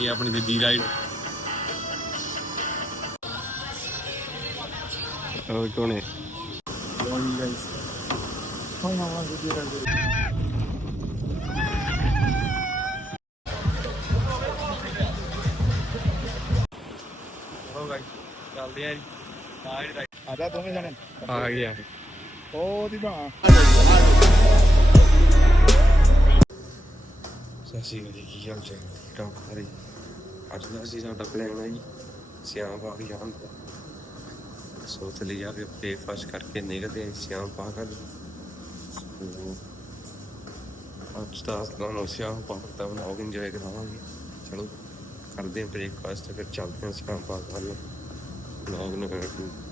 ਇਹ ਆਪਣੀ ਦੂਜੀ ਰਾਈਡ ਉਹ ਕੋਨੇ ਹੋ? ਗਾਈ ਚੱਲਦੇ ਆ ਜੀ। ਆ ਜੀ ਰਾਈਡ ਆ ਜਾ ਦੋਵੇਂ ਜਣੇ। ਆ ਗਿਆ। ਉਹ ਦੀ ਬਾਹ। ਸਤਿ ਸ਼੍ਰੀ ਅਕਾਲ ਜੀ, ਕੀ ਹਾਲ ਚਾਲ? ਟੌਪ ਕਰੀ ਅੱਜ ਦਾ ਅਸੀਂ ਸਾਡਾ ਪਲਾਨ ਹੈ ਜੀ ਸਿਆਮ ਬਾਗ ਜਾਣ ਦਾ ਸੋ ਚਲੇ ਜਾ ਕੇ ਬ੍ਰੇਕਫਾਸਟ ਕਰਕੇ ਨਿਕਲਦੇ ਹਾਂ ਸਿਆਮ ਬਾਗ ਵੱਲ ਅੱਜ ਦਾ ਤੁਹਾਨੂੰ ਸਿਆਮ ਬਾਗ ਦਾ ਵਲੌਗ ਇੰਜੋਏ ਕਰਾਵਾਂਗੇ। ਚਲੋ, ਕਰਦੇ ਹਾਂ ਬ੍ਰੇਕਫਾਸਟ ਫਿਰ ਚੱਲਦੇ ਹਾਂ ਸਿਆਮ ਬਾਗ ਵੱਲ ਵਲੌਗ ਨੂੰ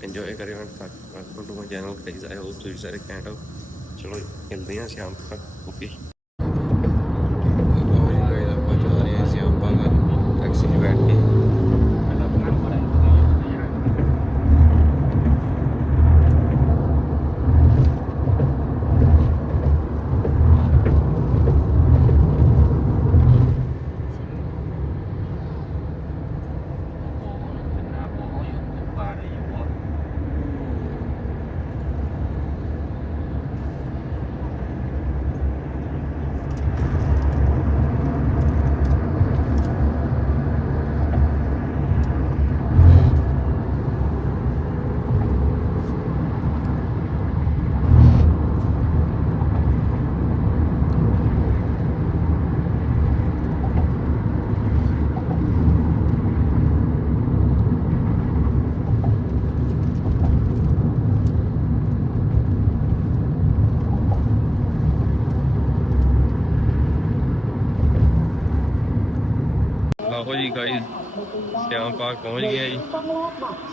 ਇੰਜੋਏ ਕਰਿਓ ਐਂਡ ਤੱਕ ਤੁਹਾਨੂੰ ਚੈਨਲ ਕਰੀ ਜਾਏ ਉਹ ਤੁਸੀਂ ਸਾਰੇ ਕੈਂਟ ਚਲੋ ਮਿਲਦੇ ਹਾਂ ਸ਼ਾਮ ਤੱਕ ਓਕੇ ਟੈਕਸੀ 'ਚ ਬੈਠ ਕੇ ਲਓ ਜੀ ਗਾਇਸ ਸਿਆਮ ਪਾਰਕ ਪਹੁੰਚ ਗਏ ਜੀ।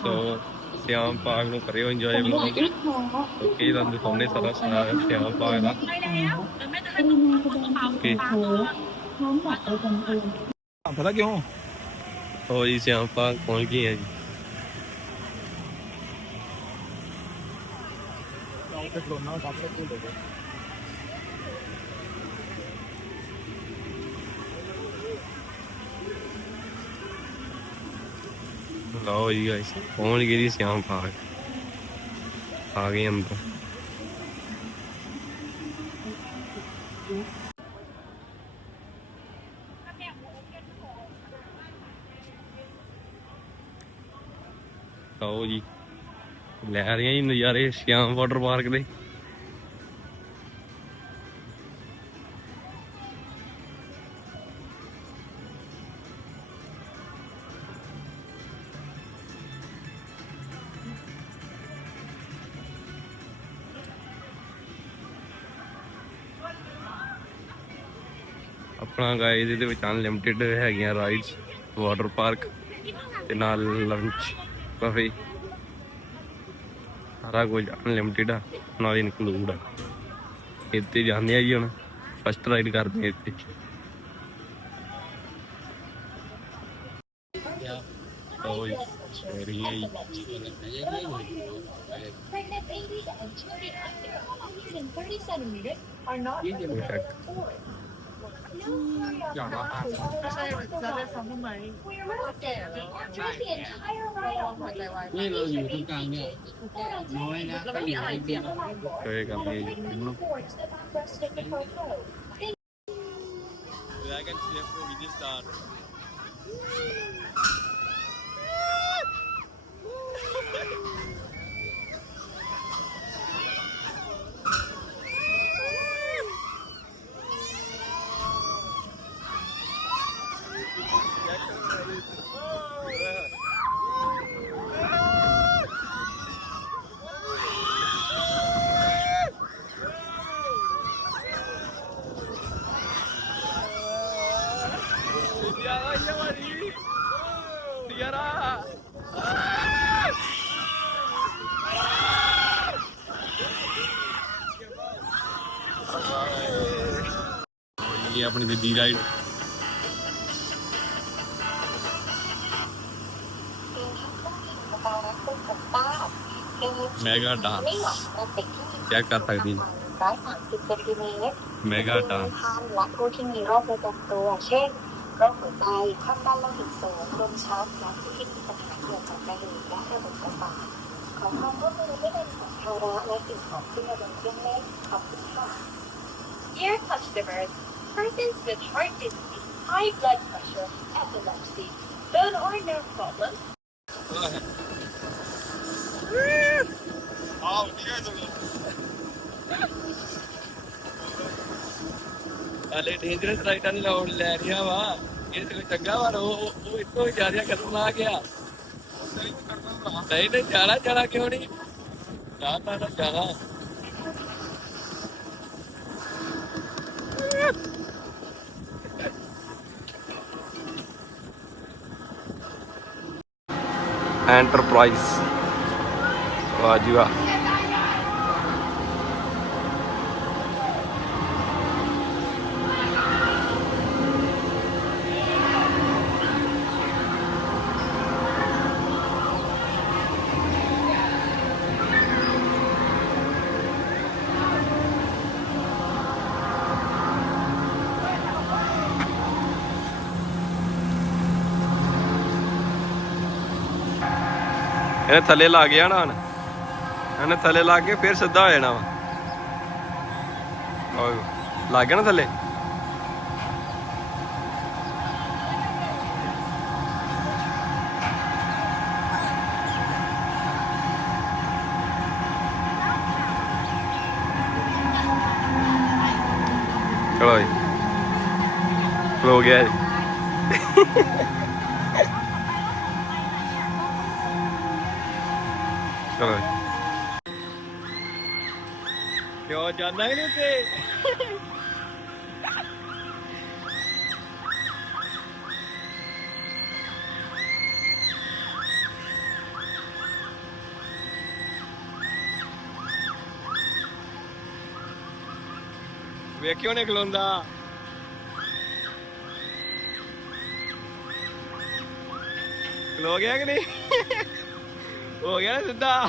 ਸੋ ਸਿਆਮ ਪਾਰਕ ਨੂੰ ਕਰਿਓ ਇੰਜੋਏ ਵਲੌਗ ਓਕੇ ਤੁਹਾਨੂੰ ਦਿਖਾਉਣੇ ਸਾਰਾ ਸਿਆਮ ਪਾਰਕ ਦਾ। ਓਕੇ ਪਤਾ ਕਿਉਂ? ਹੋ ਜੀ ਸਿਆਮ ਪਾਰਕ ਪਹੁੰਚ ਗਏ ਆ ਜੀ। ਤੇ ਖਲੋਣਾ ਸਭ ਤੋਂ ਭੁੱਲ ਗਏ ਲਓ ਜੀ ਗਾਇਸ ਪਹੁੰਚ ਗਏ ਜੀ ਸਿਆਮ ਪਾਰਕ ਆ ਗਏ ਅੰਦਰ। ਲਓ ਜੀ, ਲੈ ਰਹੇ ਆ ਜੀ ਨਜ਼ਾਰੇ ਸ਼ਿਆਮ ਵਾਟਰ ਪਾਰਕ ਦੇ। ਆਪਣਾ ਗਾਇਸ ਇਹਦੇ ਵਿੱਚ ਅਨਲਿਮਿਟਿਡ ਹੈਗੀਆਂ ਰਾਈਡਸ ਵਾਟਰ ਪਾਰਕ ਤੇ ਨਾਲ ਲੰਚ ਕਾਫੀ ਸਾਰਾ ਕੁਝ ਅਨਲਿਮਿਟਿਡ ਆ, ਨਾਲ ਇਨਕਲੂਡ ਆ। ਇੱਥੇ ਜਾਂਦੇ ਆ ਜੀ ਹੁਣ ਫਸਟ ਰਾਈਡ ਕਰਦੇ ਆ ਇੱਥੇ। ਓਏ sorry pregnant baby and children under 130 centimeters are not อย่างดรอตามไม่ใช่จะได้ฟังทำไมแก่แล้วหัวใจวายนี่เราอยู่ตรงกลางเนี่ยน้อยนะแล้วไม่มีอะไรเปลี่ยนเคยกับมย์ถึงลูกแล้วกันเชียร์โควิดสตาร์ เมกะดาม Daylight. Mega dance क्या कर सकती mega dance และผู้ที่มีโรคประจำตัว เช่น โรคหัวใจความดันโลหิตสูงลมชักและผู้ที่มีปัญหาเกี่ยวกับกระดูกและระบบประสาทขอความร่วมมือไม่เนำสัมภาระและสิ่งของขึ้นมาบนเครื่องเล่นขอบคุณค่ะ Dear customers persons with heart disease, high blood pressure, epilepsy, bone or nerve problems, ਹਲੇ ਡੇਂਜਰਸ ਰਾਈਡਾਂ ਨਹੀਂ ਲਾਉਣ ਲੈ ਰਿਹਾ ਵਾ ਇਹ ਤੇ ਕੋਈ ਚੰਗਾ ਵਾ ਉਹ ਉਹ ਇਤੋਂ ਹੀ ਜ਼ਿਆਦਾ ਖਤਰਨਾਕ ਆ ਨਹੀਂ ਨਹੀਂ ਜਾਣਾ ਜਾਣਾ ਕਿਉਂ ਨਹੀਂ ਜਾਣਾ ਤਾਂ ਜਾਣਾ ਐਂਟਰਪ੍ਰਾਈਜ਼ ਵਾਹ ਜੀ ਵਾਹ। ਇਹਨੇ ਥੱਲੇ ਲਾ ਗਿਆ ਨਾ ਹੁਣ। ਇਹਨੇ ਥੱਲੇ ਲਾ ਕੇ ਫਿਰ ਸਿੱਧਾ ਹੋ ਜਾਣਾ ਵਾ। ਓਏ ਲੱਗ ਗਿਆ ਨਾ ਥੱਲੇ? ਚਲੋ ਜੀ। ਹੋ ਗਿਆ ਜੀ। ਜਾਂਦਾ ਹੀ ਨਹੀਂ ਤੇ ਵੇਖਿਓ ਨੇ ਖਲੋਂਦਾ। ਖਲੋ ਗਿਆ ਕਿ ਨਹੀਂ? ਹੋ ਗਿਆ ਨਾ ਸਿੱਧਾ।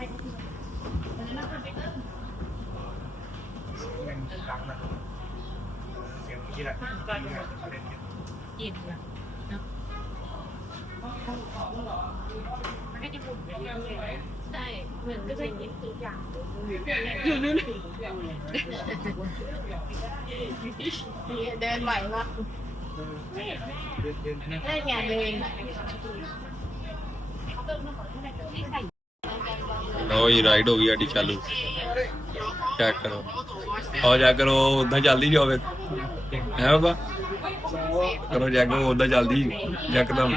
เสียงที่แหะที่แหประนกินนะมันก็จะบุ่นไปเรื่อยๆใช่เหมือนก็จะกินทุกอย่างอยู่นู่นเดินไหวมากได้ไงเดินเขาเติมน้ำมันให้ได้ที่ใส่ ਲਓ ਜੀ ਰਾਈਡ ਹੋ ਗਈ ਸਾਡੀ ਚਾਲੂ। ਚੈੱਕ ਕਰੋ। ਆਓ ਜਾ ਕਰੋ ਉਦਾਂ ਜਲਦੀ ਜਾਵੇ ਹੈ ਬਾਬਾ? ਕਰੋ ਜਾ ਕਰੋ ਉਦਾਂ ਜਲਦੀ ਯਕਦਮ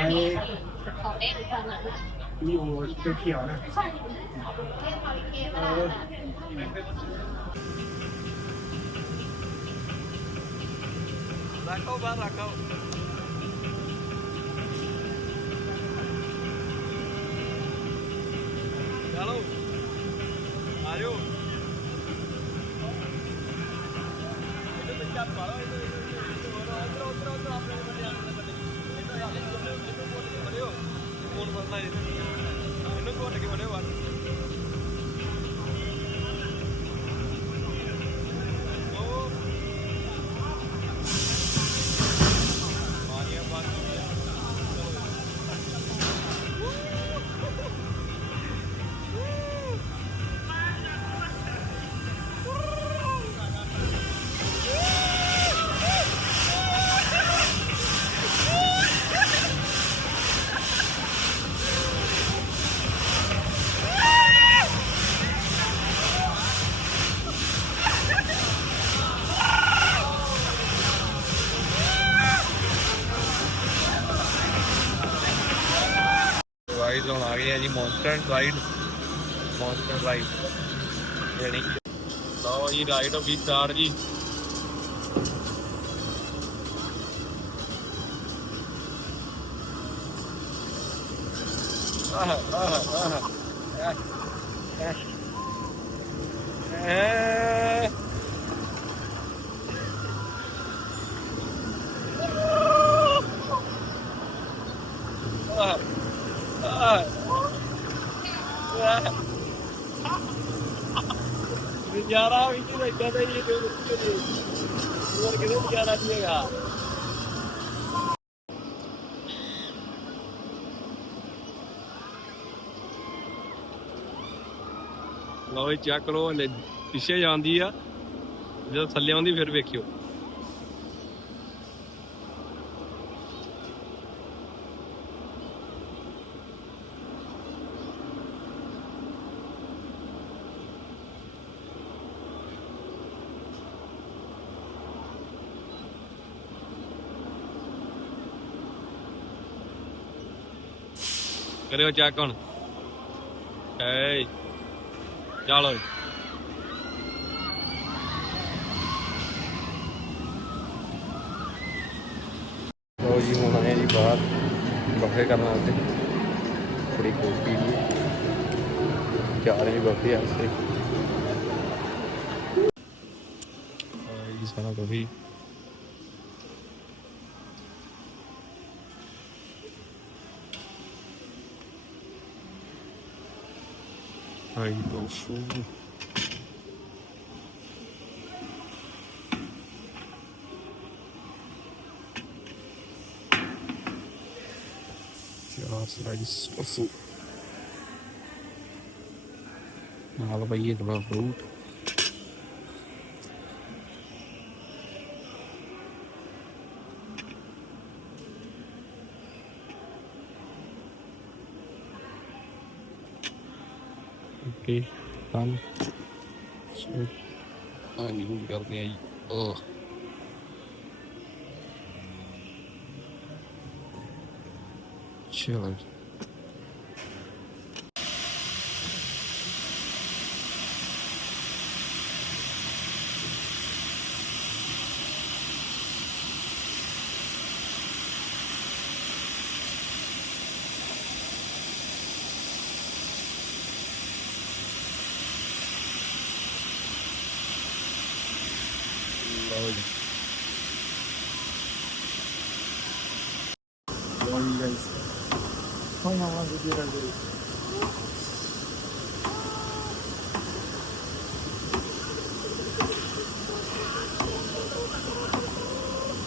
ਰੱਖੋ ਬਾਹਰ ਰੱਖੋ Hello. ਆ ਜਾਓ ਇਹਦੇ ਵਿੱਚ ਚੱਲ ਪਾਲੋ। ਇਹਦੇ ਉਧਰ ਉਧਰ ਉਧਰ ਆਪਣੇ ਬੰਦੇ ਆਣੇ ਬੰਦੇ ਇਹਨੂੰ ਕੋਟ ਕੇ ਬੜਿਓ। ਫੋਨ ਫੜਨਾ ਇਹਨੂੰ ਕੋਟ ਕੇ ਬੜਿਓ। ਵਾਰ ਮਾਊਂਟਨ ਰਾਈਡ ਮਾਊਂਟਨ ਰਾਈਡ ਜਿਹੜੀ ਲਓ ਜੀ ਰਾਈਡ ਵੀ ਸਟਾਰ ਜੀ। ਆਹ ਆਹ ਆਹ। ਐ ਐ ਇੱਦਾਂ ਦਾ ਹੀ ਕੋਈ ਲਓ ਇਹ ਚੈੱਕ ਕਰੋ ਪਿੱਛੇ ਜਾਂਦੀ ਆ। ਜਦੋਂ ਥੱਲੇ ਆਉਂਦੀ, ਫਿਰ ਵੇਖਿਓ। ਕਰਿਓ ਚੈੱਕ ਹੁਣ। ਏ ਚਲੋ ਲੋ ਜੀ ਹੁਣ ਆਏ ਜੀ ਬਾਹਰ। ਬੱਫੇ ਕਰਨ ਵਾਸਤੇ। ਥੋੜੀ ਕੋਕ ਪੀ ਲਈ ਜਾ ਰਹੇ ਬੱਫੇ ਆਏ ਜੀ ਸਾਰਾ ਕਾਫੀ caindo ao fundo. Tirar a de vai ir para volta. ਕੰਮ ਆ ਨਹੀਂ ਹੁਣ ਕਰਦੇ ਆ ਜੀ ਉਹ ਚਲੋ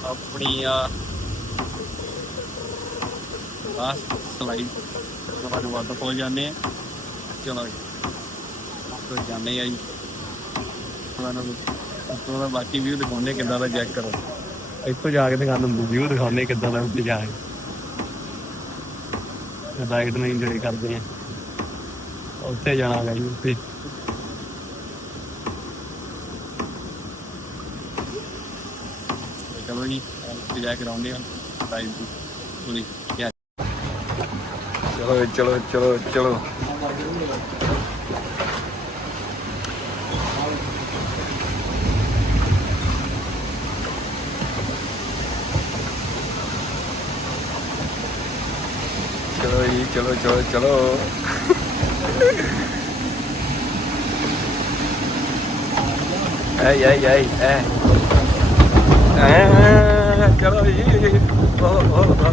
ਆਪਣੀ ਆ ਸਲਾਈਡ ਤੋਂ ਬਾਅਦ ਵਾਟਰਫਾਲ ਜਾਂਦੇ ਆ। ਚਲੋ ਤੋਂ ਜਾਂਦੇ ਆ ਜੀ। ਤੁਹਾਨੂੰ ਉੱਤੋਂ ਦਾ ਬਾਕੀ ਵੀਊ ਦਿਖਾਉਂਦੇ ਕਿੱਦਾਂ ਦਾ ਚੈੱਕ ਕਰੋ। ਇੱਥੋਂ ਜਾ ਕੇ ਤੁਹਾਨੂੰ ਵੀਊ ਦਿਖਾਉਂਦੇ ਕਿੱਦਾਂ ਦਾ ਉੱਤੇ ਜਾ ਕੇ। ਰਾਈਡ ਨੂੰ ਇੰਜੋਏ ਕਰਦੇ ਆ। ਉੱਥੇ ਜਾਣਾ ਹੈ ਜੀ ਉੱਤੇ ਕੋਈ ਨਹੀਂ ਇੰਤਜ਼ਾਰ ਕਰਾਉਂਦੇ ਹਾਂ ਲਾਈਵ ਦੀ ਪੂਰੀ ਚਲੋ ਚਲੋ ਚਲੋ ਚਲੋ चलो जी चलो चलो चलो ऐ ऐ ऐ ऐ ਐ ਚਲੋ ਜੀ ਓ ਓ ਓ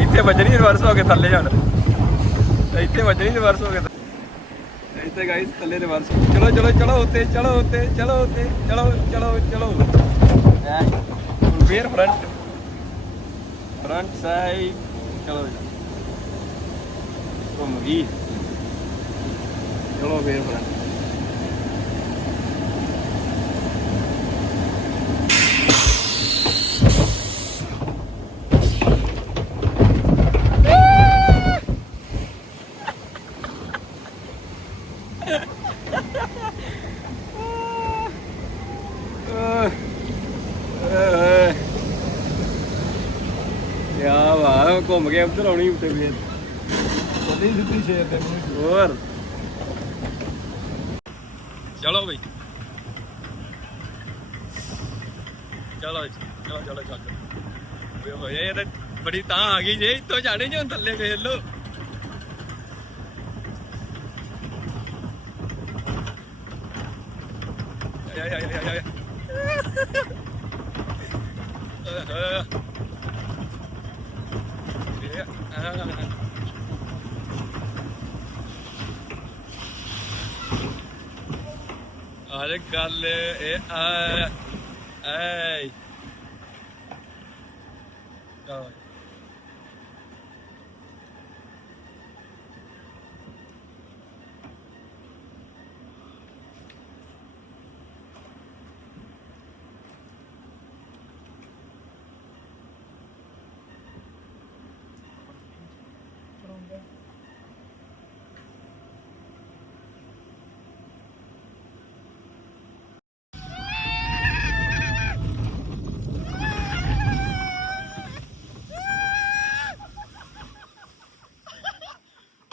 ਇੱਥੇ ਵੱਜਣੀ ਰਿਵਰਸ ਹੋ ਕੇ ਥੱਲੇ ਜਾਣ। ਇੱਥੇ ਵੱਜਣੀ ਰਿਵਰਸ ਹੋ ਕੇ ਇੱਥੇ ਗਾਇਸ ਥੱਲੇ ਰਿਵਰਸ ਚਲੋ ਚਲੋ ਚਲੋ ਉੱਤੇ ਚਲੋ ਉੱਤੇ ਚਲੋ ਉੱਤੇ, ਚਲੋ ਚਲੋ ਚਲੋ। ਐ ਫੇਰ ਫਰੰਟ ਫਰੰਟ ਸਾਈਡ ਚਲੋ ਘੁੰਮ ਗਈ। ਚਲੋ ਫੇਰ ਫਰੰਟ ਕਿਆ ਬਾਤ ਗਾਂ ਘੁੰਮ ਕੇ ਉੱਧਰ ਆਉਣੀ ਉੱਤੇ ਫੇਰ ਚੱਲੀ ਸਿੱਧੀ ਸ਼ੇਰ ਤੇ ਹੋਰ। ਚਲੋ ਬਈ। ਚਲੋ ਚਲੋ ਚਲੋ ਚਲੋ। ਓਏ ਹੋਏ ਇਹ ਤਾਂ ਬੜੀ ਤਾਂ ਆ ਗਈ ਜੇ ਇੱਥੋਂ ਜਾਣੇ ਜੋ ਥੱਲੇ ਵੇਖ ਲੋ ਆਇਆ ਆਇਆ ਆਇਆ ਆਇਆ ਅਰੇ ਗੱਲ ਇਹ ਆ ਐ ਚਲੋ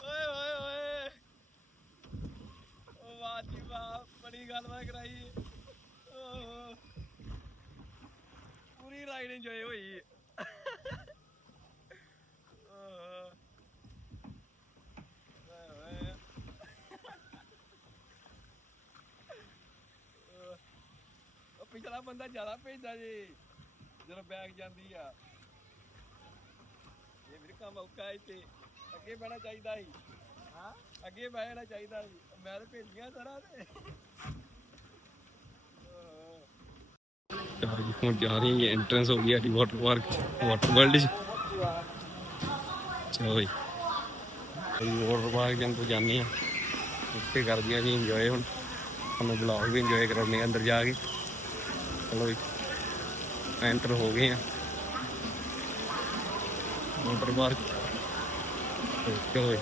ਓਏ ਓਏ ਓਏ ਓ ਵਾਹ ਜੀ ਵਾਹ ਬੜੀ ਗੱਲ ਵਾ ਕਰਾਈ ਓਹ। ਪੂਰੀ ਰਾਈਡ ਇੰਜੋਏ ਹੋਈ ਓਹ। ਓਏ ਓਏ। ਓਹ। ਉਹ ਪਿਛਲਾ ਬੰਦਾ ਜ਼ਿਆਦਾ ਭੇਜਦਾ ਜੀ। ਜਦੋਂ ਬੈਗ ਜਾਂਦੀ ਆ। ਇਹ ਮੇਰੇ ਕੰਮ ਔਖਾ ਹੈ ਤੇ ਅੱਗੇ ਬਹਿਣਾ ਚਾਹੀਦਾ ਸੀ। ਹਾਂ? ਅੱਗੇ ਬਹਿਣਾ ਚਾਹੀਦਾ ਸੀ। ਮੈਂ ਤਾਂ ਭੇਜੀਆਂ ਸਾਰਾ ਤੇ। ਜੀ ਹੁਣ ਜਾ ਰਹੀ ਹੈ ਐਂਟਰੈਂਸ ਹੋ ਗਈ ਹੈ ਵਾਟਰ ਪਾਰਕ ਵਾਟਰ ਵਰਲਡ ਚ। ਚਲੋ ਜੀ ਅਸੀਂ ਵਾਟਰ ਪਾਰਕ ਜਨ ਤੋਂ ਜਾਂਦੇ ਆ। ਉੱਥੇ ਕਰਦੀਆਂ ਜੀ ਇੰਜੋਏ ਹੁਣ। ਸਾਨੂੰ ਬਲੌਗ ਵੀ ਇੰਜੋਏ ਕਰਾਉਣੇ ਆ ਅੰਦਰ ਜਾ ਕੇ। ਚਲੋ ਜੀ। ਐਂਟਰ ਹੋ ਗਏ ਆ। ਵਾਟਰ ਪਾਰਕ ਤੇ ਚਲੋ ਜੀ।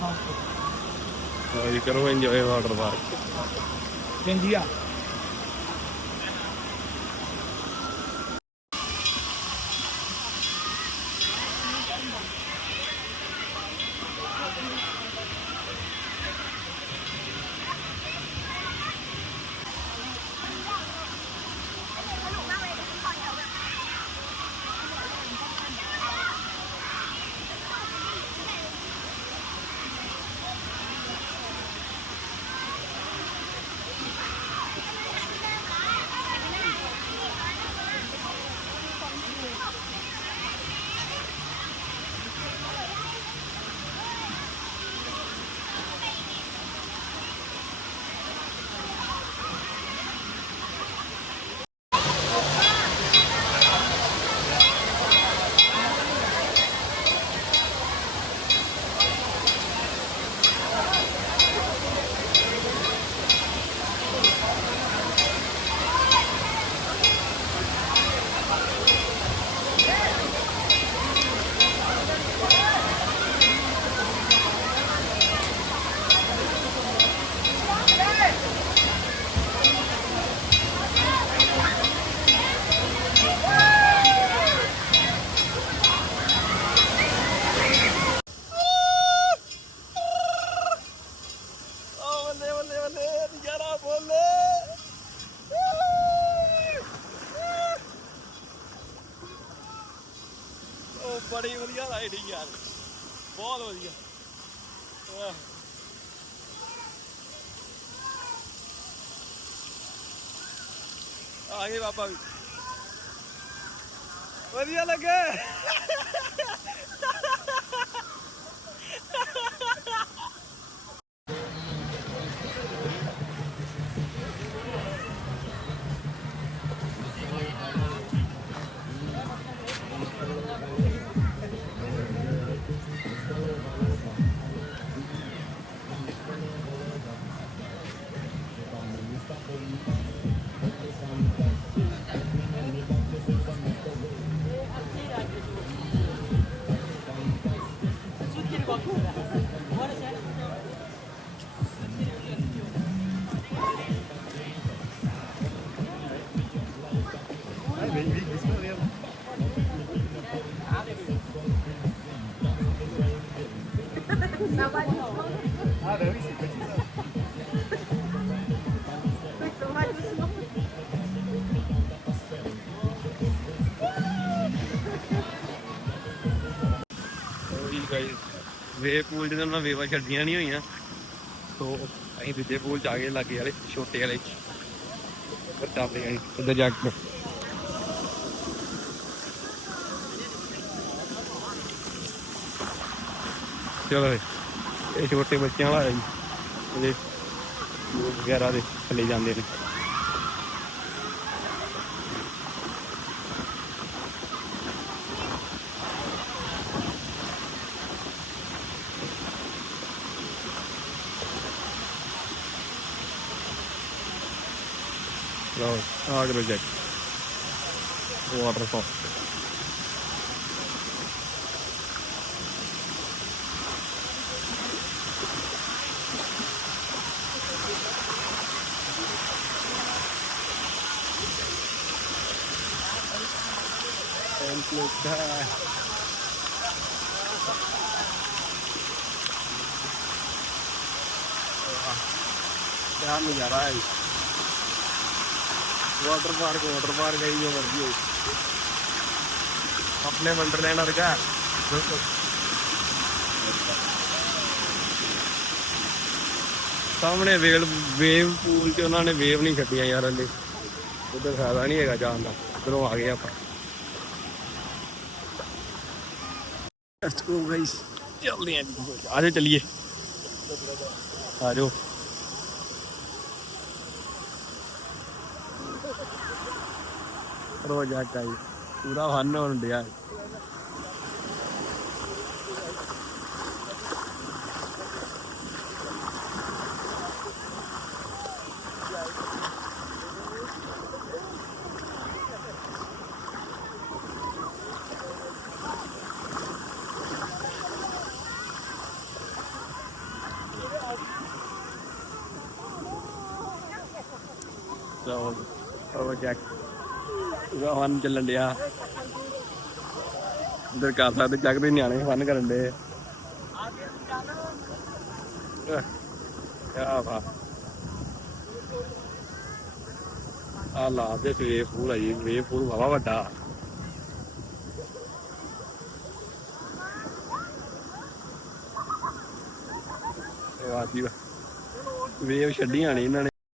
ਲਓ ਜੀ ਕਰੋ ਇੰਜੋਏ ਵਾਟਰ ਪਾਰਕ ਕਹਿੰਦੀ ਆ ਓ ਬੱਲੇ ਬੱਲੇ ਬੱਲੇ ਨਜ਼ਾਰਾ ਬੋਲੇ ਓ ਬੜੀ ਵਧੀਆ ਰਾਈਡਿੰਗ ਯਾਰ ਬਹੁਤ ਵਧੀਆ ਆਹ। ਆ ਵੀ ਵਧੀਆ ਲੱਗੇ। ਵੇ ਪੂਲ ਜਿਹਨਾਂ ਨਾਲ ਵੇਵਾ ਛੱਡੀਆਂ ਨਹੀਂ ਹੋਈਆਂ। ਸੋ ਅਸੀਂ ਦੂਜੇ ਪੂਲ ਚ ਆ ਗਏ ਲਾਗੇ ਵਾਲੇ, ਛੋਟੇ ਵਾਲੇ ਵੱਡਾ ਪੇ ਅਸੀਂ ਉੱਧਰ ਜਾ ਕੇ। ਚਲੋ ਬਈ ਇਹ ਛੋਟੇ ਬੱਚਿਆਂ ਵਾਲਾ ਹੈ ਜੀ। ਇਹਦੇ ਪੂਲ ਵਗੈਰਾ ਦੇ ਥੱਲੇ ਜਾਂਦੇ ਨੇ। ਲਓ ਆ ਕਰੋ ਚੈੱਕ ਵਾਟਰਫਾਲ ਨਜ਼ਾਰਾ ਹੈ ਵਾਟਰ ਪਾਰਕ ਵਾਟਰ ਪਾਰਕ ਹੈ ਜੋ ਮਰਜ਼ੀ ਹੋਈ। ਆਪਣੇ ਵੰਡਰਲੈਂਡ ਵਰਗਾ ਸਾਹਮਣੇ ਵੇਲ ਵੇਵ ਪੂਲ ਤੇ ਉਹਨਾਂ ਨੇ ਵੇਵ ਨਹੀਂ ਕੱਟੀਆਂ ਯਾਰ ਹਲੇ। ਉਧਰ ਫਾਇਦਾ ਨਹੀਂ ਹੈਗਾ ਜਾਣ ਦਾ। ਉਧਰੋਂ ਆ ਗਏ ਆਪਾਂ। ਲੈਟਸ ਗੋ ਗਾਇਸ ਆਜੋ ਚੱਲੀਏ। ਆਜੋ ਜਾਓ ਰੋਜ਼ਾ ਕਾਈ ਪੂਰਾ ਫਨ ਹੋਣ ਡਿਆ So, ਉਹ ਜੈਕ ਪੂਰਾ ਫਨ ਚੱਲਣ ਡਿਆ। ਇਧਰ ਕਰ ਸਕਦੇ ਜੱਗ ਦੇ ਨਿਆਣੇ ਫਨ ਕਰਨ ਡੇ ਆ ਵਾ ਆ ਲਾ ਦੇ ਸਵੇ ਪੂਲ ਆਈ ਵੇ ਪੂਲ ਵਾਵਾ ਵੱਡਾ। ਇਹ ਆ ਜੀ ਵੇਵ ਛੱਡੀ ਆਣੀ ਇਹਨਾਂ ਨੇ।